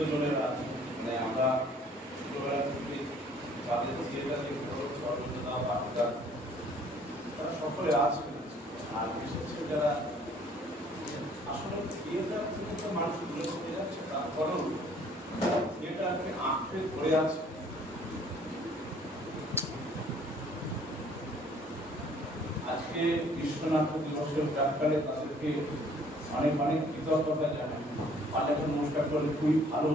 বন্ধুজনেরা মানে আমরা ছোটবেলা থেকে যাদের থিয়েটারে অভিনেতা বার্তা তারা সকলে আছে। আর বিশেষ করে যারা আসলে থিয়েটার থেকে তো মানুষ দূরে চলে যাচ্ছে, তারপরেও থিয়েটারকে আঁকড়ে ধরে আছে। আজকে বিশ্ব নাট্য দিবসের প্রাক্কালে তাদেরকে অনেক অনেক কৃতজ্ঞতা জানাই। পাঠক নমস্কার করলে খুবই ভালো।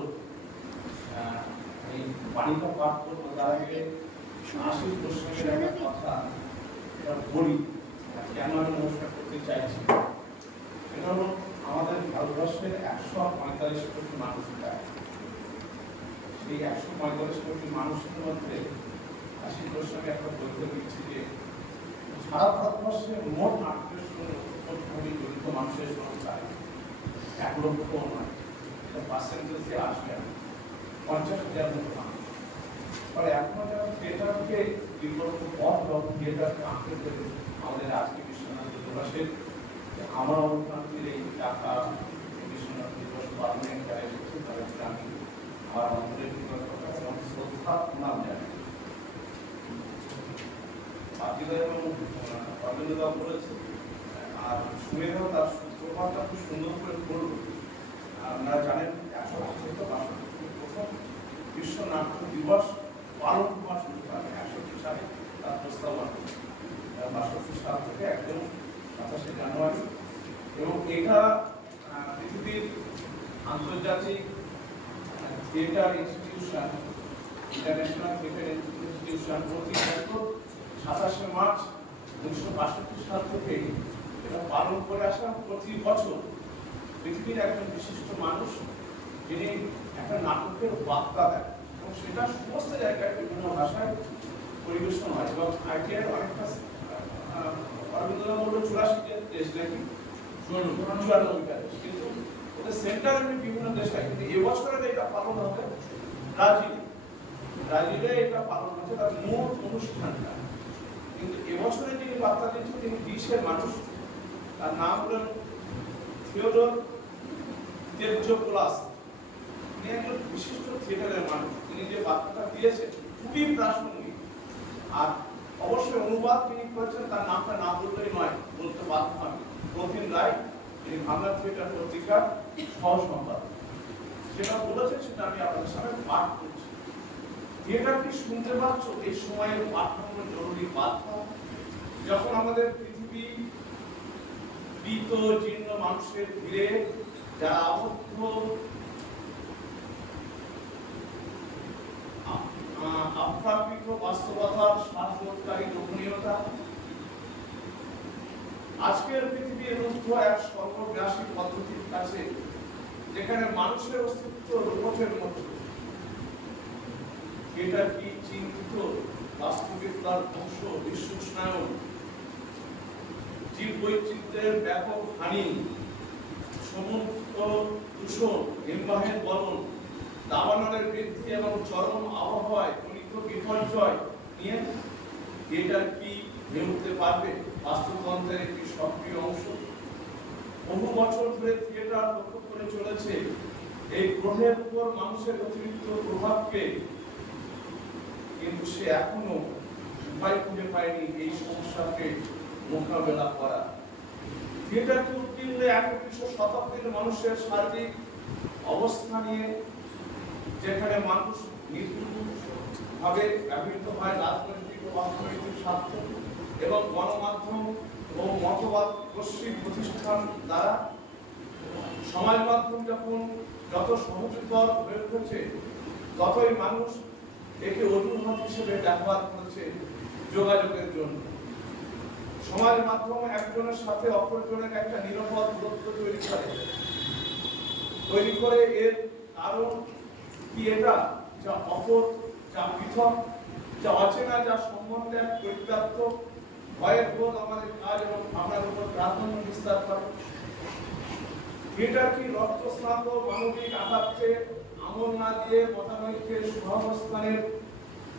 এই বাণীটা পাঠ করবো তার আগে ৮০ প্রশ্নের একটা কথা বলি, কেন আমি নমস্কার করতে চাইছি। এটা হলো আমাদের ভারতবর্ষের ১৪৫ কোটি মানুষ প্রায়। সেই ১৪৫ কোটি মানুষের মধ্যে ৮০ প্রশ্নকে একটা বলতে দিচ্ছি যে সারা ভারতবর্ষে মোট নাটকের সঙ্গে জড়িত মানুষের সংখ্যা ১ লক্ষ নয়, পার্সেন্টেজ দিয়ে আসবে ৫০,০০০ মতো মানুষ। ফলে এখনো যারা থিয়েটারকে বিকল্প পথ এবং থিয়েটারকে আঁকড়ে ধরে আমাদের আজকে বিশ্বনাথ দিবসের আমার অবস্থানের এই টাকা বিশ্বনাথ দিবস পালনের যারা এসেছে তাদেরকে আমি আমার অন্তরের কৃতজ্ঞতা এবং শ্রদ্ধা প্রণাম জানাই। বাকিরা এবং অরবিন্দদা বলেছে আর সুমেধাও তার সূত্রপাতটা খুব সুন্দর করে বলল। আপনারা জানেন ১৬৭ প্রথম বিশ্ব নাট্য দিবস পালন হওয়া শুরু করে ৬১ সালে, তার প্রস্তাবনা ৬২ সাল থেকে একদম ২৭শে জানুয়ারি। এবং এটা পৃথিবীর আন্তর্জাতিক theatre institution, international theatre institution প্রতি বছর ২৭শে মার্চ ১৯৬২ সাল থেকে এটা পালন করে আসা। প্রতি বছর পৃথিবীর একজন বিশিষ্ট মানুষ যিনি একটা নাটকের বার্তা দেন এবং সেটা সমস্ত জায়গায় বিভিন্ন ভাষায় পরিবেশন হয়। এবং আইটিআর অনেকটা অরবিন্দদা বলল ৮৪টা দেশ নাকি ৯৪টা দেশ, কিন্তু ওদের সেন্টার বিভিন্ন দেশ হয়। কিন্তু এবছরের এটা পালন হবে ব্রাজিলে এটা পালন হচ্ছে তার মূল অনুষ্ঠানটা। কিন্তু এবছরে যিনি বার্তা দিচ্ছেন তিনি গ্রিসের মানুষ, তার নাম হলেন থিওডোর তেরজোপোলাস। তিনি একজন বিশিষ্ট থিয়েটারের মানুষ। তিনি যে বার্তাটা দিয়েছেন খুবই প্রাসঙ্গিক। আর অবশ্যই অনুবাদ তিনি করেছেন, তার নামটা না বললেই নয়, বলতে বাধ্য আমি, প্রতিম রায়। তিনি বাংলা থিয়েটার পত্রিকার সহ সম্পাদক। যেটা বলেছেন সেটা আমি আপনাদের সামনে পাঠ করছি। থিয়েটারটি শুনতে পাচ্ছ এই সময়ের পাঠ্যক্রম জরুরি বার্তা। যখন আমাদের পৃথিবী মৃত জীর্ণ মানুষের ভিড়ে যারা আবদ্ধ আপ্রাকৃত বাস্তবতার শ্বাসরোধকারী গোপনীয়তা, আজকের পৃথিবীর রুদ্ধ এক সর্বগ্রাসী পদ্ধতির কাছে যেখানে মানুষের অস্তিত্ব রোবটের মতো, এটা কি চিন্তিত বাস্তবিকতার ধ্বংস, বিশ্বস্নায়ন, জীব বৈচিত্র্যের ব্যাপক হানি, সমুদ্র দূষণ, হিমবাহের বলন, দাবানলের বৃদ্ধি এবং চরম আবহাওয়ায় গণিত বিপর্যয় নিয়ে এটা কি হয়ে উঠতে পারবে বাস্তুতন্ত্রের একটি সক্রিয় অংশ? বহু বছর ধরে থিয়েটার লক্ষ্য করে চলেছে এই গ্রহের উপর মানুষের অতিরিক্ত প্রভাবকে, কিন্তু সে এখনো উপায় খুঁজে পায়নি এই সমস্যাকে মোকাবেলা করা। থিয়েটারকে উৎকীর্ণ ৩১ শতাব্দীর মানুষের সার্বিক অবস্থা নিয়ে, যেখানে মানুষ নির্দোষভাবে ব্যবহৃত হয় রাজনৈতিক ও অর্থনৈতিক স্বার্থ এবং গণমাধ্যম ও মতবাদ গোষ্ঠী প্রতিষ্ঠান দ্বারা। সমাজ মাধ্যম যখন যত সহজতর হয়ে উঠেছে, ততই মানুষ একে অজুহাত হিসেবে ব্যবহার করেছে যোগাযোগের জন্য। সমাজ মাধ্যম একজনের সাথে অপরজনের একটা নিরাপদ দূরত্ব তৈরি করে এর কারণ কি? এটা যা অপর, যা পৃথক, যা অচেনা, যা সম্বন্ধে এক পরিত্যাক্ত ভয়ের বোধ আমাদের কাজ এবং ভাবনার উপর প্রাধান্য বিস্তার করে। এটা কি রক্তস্নাত মানবিক আঘাতকে আমল না দিয়ে মতানৈক্যের সহাবস্থানের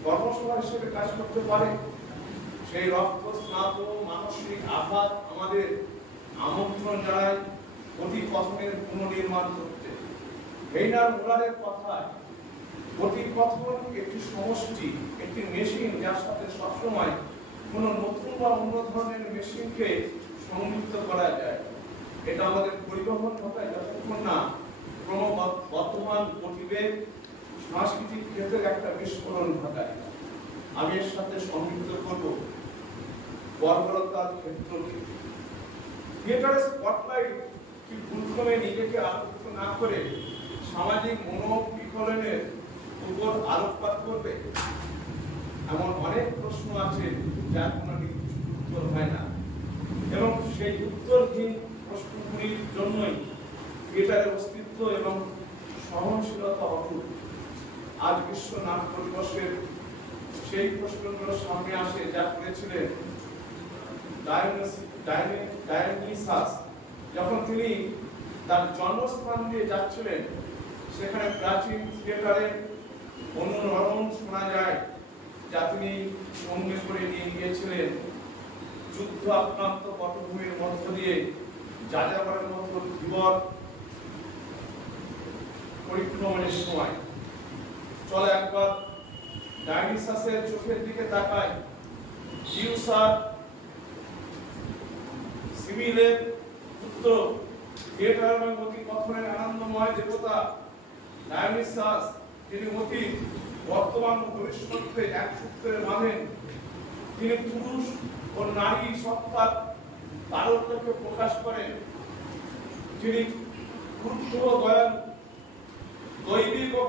কর্মসভা হিসেবে কাজ করতে পারে? সেই রক্তস্নাত মানসিক আঘাত আমাদের আমন্ত্রণ জানায় অধিকথনের পুনর্নির্মাণ করতে। হেইনার মুলারের কথায় প্রতিকথন একটি সমষ্টি, একটি মেশিন যার সাথে সবসময় কোনো নতুন বা অন্য ধরনের মেশিনকে সংযুক্ত করা যায়। এটা আমাদের পরিবহন ভাষায় যতক্ষণ না ক্রমবর্ধমান গতিবেগ সাংস্কৃতিক ক্ষেত্রে একটা বিস্ফোরণ ঘটায়। আমি এর সাথে সংযুক্ত করব বর্বরতার ক্ষেত্রকে। থিয়েটারের স্পটলাইট কি ভুলক্রমে নিজেকে আলোকিত না করে সামাজিক মনোবিকলনের উপর আলোকপাত করবে? এমন অনেক প্রশ্ন আছে যার কোনো নির্দিষ্ট উত্তর হয় না, এবং সেই উত্তরহীন প্রশ্নগুলির জন্যই থিয়েটারের অস্তিত্ব এবং সহনশীলতা অটুট। আজ বিশ্ব নাট্য দিবসের সেই প্রশ্নগুলো সামনে আসে যা করেছিলেন ডায়োনিসাস যখন তিনি তার জন্মস্থান দিয়ে যাচ্ছিলেন। সেখানে প্রাচীন থিয়েটারের অনুরণন শোনা যায় যা তিনি সঙ্গে করে নিয়ে গিয়েছিলেন যুদ্ধ আক্রান্ত পটভূমির মধ্য দিয়ে যাযাবরের মতো ধীবর পরিক্রমণের সময়। চলে একবার ডায়োনিসাসের চোখের দিকে তাকায়। জিউসার সিমিলের পুত্র, থিয়েটার এবং অতিকথনের আনন্দময় দেবতা ডায়োনিসাস, তিনি অতীত বর্তমান ও ভবিষ্যৎকে এক সূত্রে বাঁধেন। তিনি পুরুষ ও নারী সত্তার তারতম্যকে প্রকাশ করেন। তিনি ক্রুদ্ধ দয়ালু, দৈবিক ও